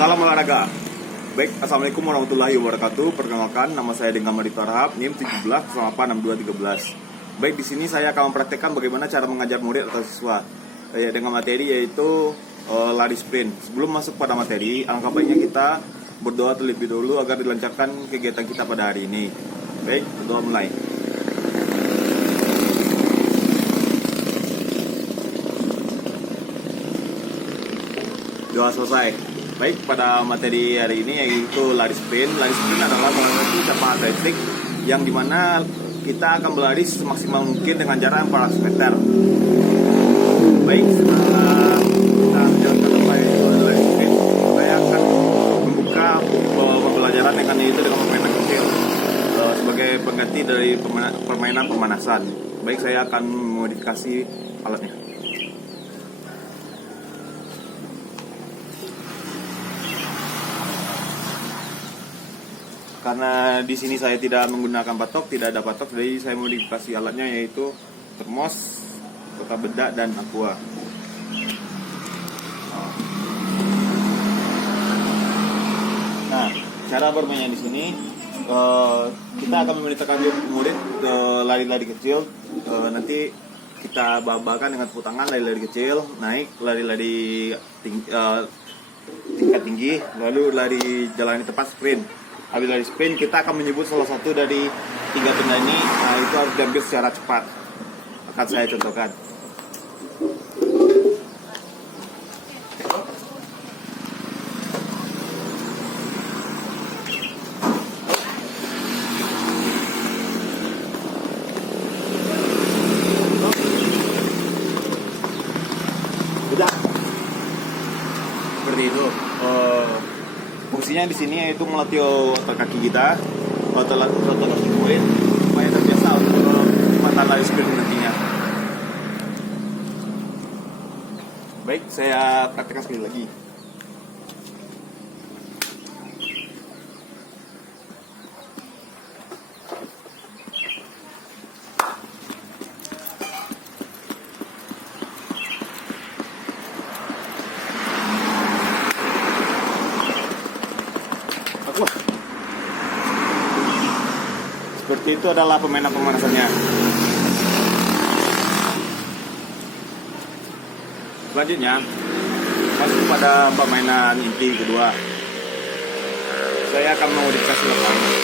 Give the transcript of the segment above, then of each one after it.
Salam olahraga. Baik, assalamualaikum warahmatullahi wabarakatuh. Perkenalkan, nama saya Dengam Adito Rahab, NIM 17986213. Baik, di sini saya akan mempraktekkan bagaimana cara mengajar murid atau siswa dengan materi yaitu lari sprint. Sebelum masuk pada materi, alangkah baiknya kita berdoa terlebih dahulu agar dilancarkan kegiatan kita pada hari ini. Baik, berdoa mulai. Doa selesai. Baik, pada materi hari ini yaitu lari sprint. Lari sprint adalah salah satu cabang atletik yang dimana kita akan berlari semaksimal mungkin dengan jarak 400 meter. Baik, setelah kita menjalankan lari sprint, saya akan membuka pembelajaran dengan permainan kecil sebagai pengganti dari permainan pemanasan. Baik, saya akan memodifikasi alatnya. Karena di sini saya tidak menggunakan patok, tidak ada patok, jadi saya modifikasi alatnya yaitu termos, kotak bedak, dan aqua. Nah, cara bermainnya di sini kita akan memerintahkan murid lari-lari kecil. Nanti kita babakan dengan tepuk tangan, lari-lari kecil, naik, lari-lari tingkat tinggi, lalu lari jalan di tempat sprint. Habis lari sprint, kita akan menyebut salah satu dari 3 benda ini. Nah, itu harus diambil secara cepat. Akan saya contohkan. Sudah. Seperti itu. Fungsinya di sini yaitu melatih otot kaki kita, otot kaki murid supaya terbiasa untuk mata lari sprint nantinya. Baik, saya praktekkan sekali lagi. Seperti itu adalah permainan pemanasannya. Selanjutnya, masuk pada permainan inti kedua. Saya akan memodifikasi lapangan.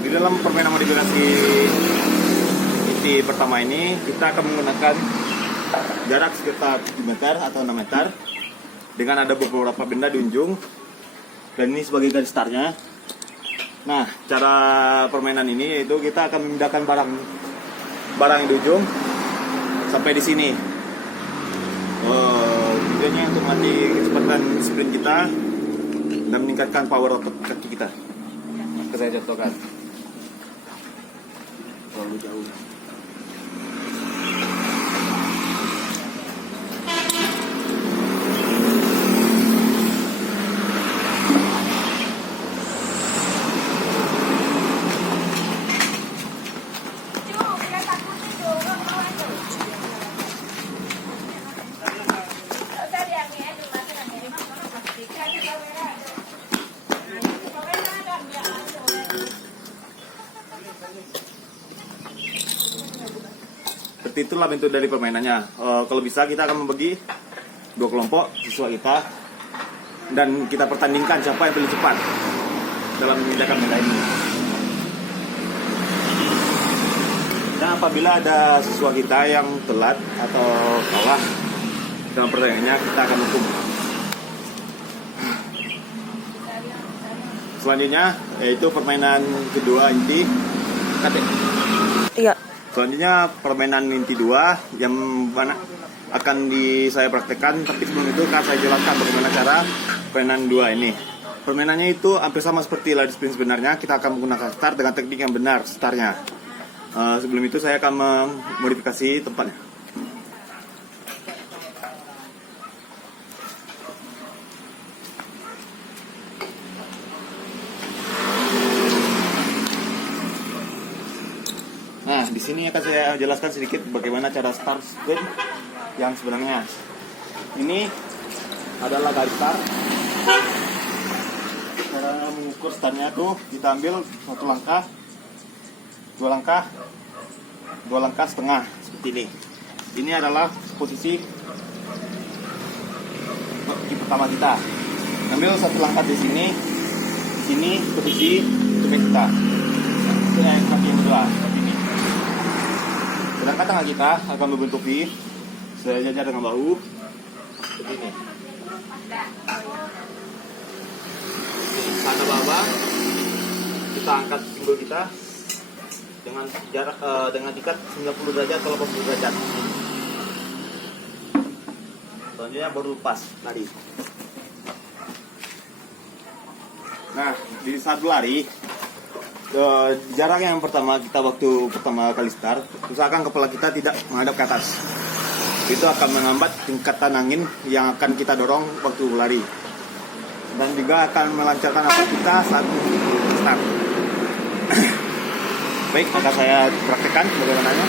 Di dalam permainan modifikasi inti pertama ini, kita akan menggunakan jarak sekitar 7 meter atau 6 meter dengan ada beberapa benda di ujung, dan ini sebagai garis startnya. Nah, cara permainan ini yaitu kita akan memindahkan barang yang di ujung sampai di sini. Tujuannya untuk melatih kecepatan sprint kita dan meningkatkan power otot kaki kita. Saya contohkan. Terlalu jauh. Seperti itulah bentuk dari permainannya. Kalau bisa kita akan membagi 2 kelompok siswa kita dan kita pertandingkan siapa yang paling cepat dalam memindahkan benda ini. Dan apabila ada siswa kita yang telat atau kalah dalam pertandingannya, kita akan hukum. Selanjutnya yaitu permainan kedua inti. Iya. Selanjutnya permainan inti 2 yang mana akan saya praktekkan, tapi sebelum itu akan saya jelaskan bagaimana cara permainan 2 ini. Permainannya itu hampir sama seperti lari sprint sebenarnya. Kita akan menggunakan start dengan teknik yang benar startnya. Sebelum itu saya akan memodifikasi tempatnya. Nah, di sini akan saya jelaskan sedikit bagaimana cara start sprint yang sebenarnya. Ini adalah garis start. Cara mengukur startnya tuh kita ambil satu langkah, dua langkah setengah seperti ini. Ini adalah posisi pertama kita. Ambil satu langkah di sini posisi tubuh kita. Itu yang kaki yang kedua seperti ini. Sedangkan tangan kita akan membentuk V, sejajar dengan bahu seperti ini. Pada bawah kita angkat pinggul kita dengan jarak dengan ikat 90 derajat atau 80 derajat. Selanjutnya baru lepas lari. Nah, di saat berlari, jarak yang pertama kita waktu pertama kali start, usahakan kepala kita tidak menghadap ke atas. Itu akan menghambat tingkatan angin yang akan kita dorong waktu berlari. Dan juga akan melancarkan nafas kita saat start. Baik, maka saya praktekkan bagaimananya.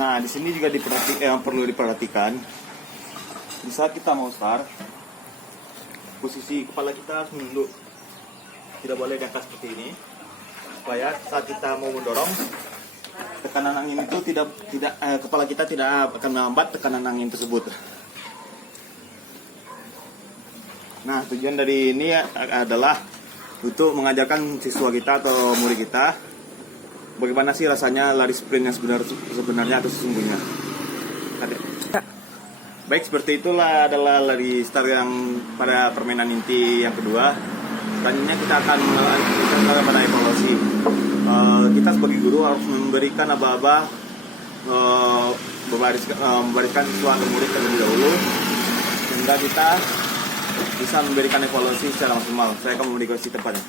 Nah, di sini juga perlu diperhatikan. Di saat kita mau start, posisi kepala kita harus menunduk. Tidak boleh diangkat seperti ini. Supaya saat kita mau mendorong, tekanan angin itu kepala kita tidak akan menghambat tekanan angin tersebut. Nah, tujuan dari ini adalah untuk mengajarkan siswa kita atau murid kita bagaimana sih rasanya lari sprint yang sebenarnya atau sesungguhnya. Baik, seperti itulah adalah lari start yang pada permainan inti yang kedua. Selanjutnya kita akan melanjutkan pada evaluasi. Kita sebagai guru harus memberikan aba-aba membariskan siswa dan murid terlebih dahulu, sehingga kita bisa memberikan evaluasi secara maksimal. Saya akan memberikan tempatnya.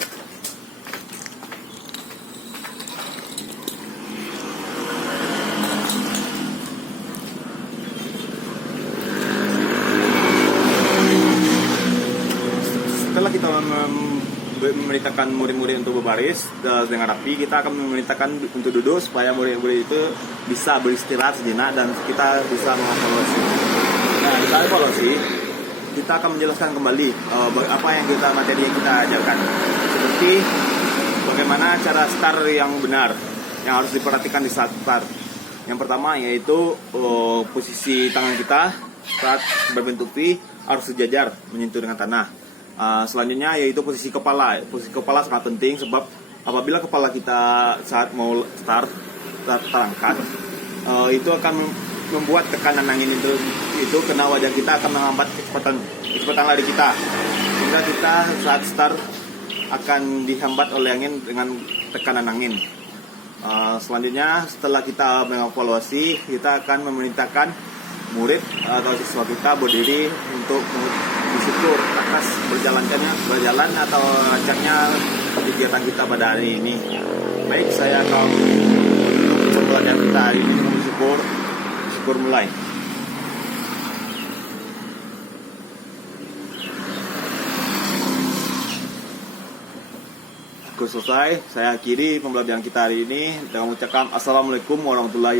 Setelah kita memerintahkan murid-murid untuk berbaris dengan rapi, kita akan memerintahkan untuk duduk supaya murid-murid itu bisa beristirahat sejenak dan kita bisa mengevaluasi. Nah, di saat evaluasi, kita akan menjelaskan kembali apa yang materi yang kita ajarkan. Seperti bagaimana cara start yang benar yang harus diperhatikan di saat start. Yang pertama yaitu posisi tangan kita saat berbentuk V harus sejajar menyentuh dengan tanah. Selanjutnya yaitu posisi kepala. Posisi kepala sangat penting sebab apabila kepala kita saat mau start terangkat, itu akan membuat tekanan angin itu kena wajah kita, akan menghambat kecepatan lari kita. Sehingga kita saat start akan dihambat oleh angin dengan tekanan angin. Selanjutnya setelah kita mengevaluasi, kita akan memerintahkan murid atau siswa kita berdiri untuk bersyukur atas berjalan atau lancarnya kegiatan kita pada hari ini. Baik, saya akan untuk pembelajaran kita hari ini dengan bersyukur mulai. selesai. Saya akhiri pembelajaran kita hari ini dengan mengucapkan Assalamualaikum warahmatullahi wabarakatuh.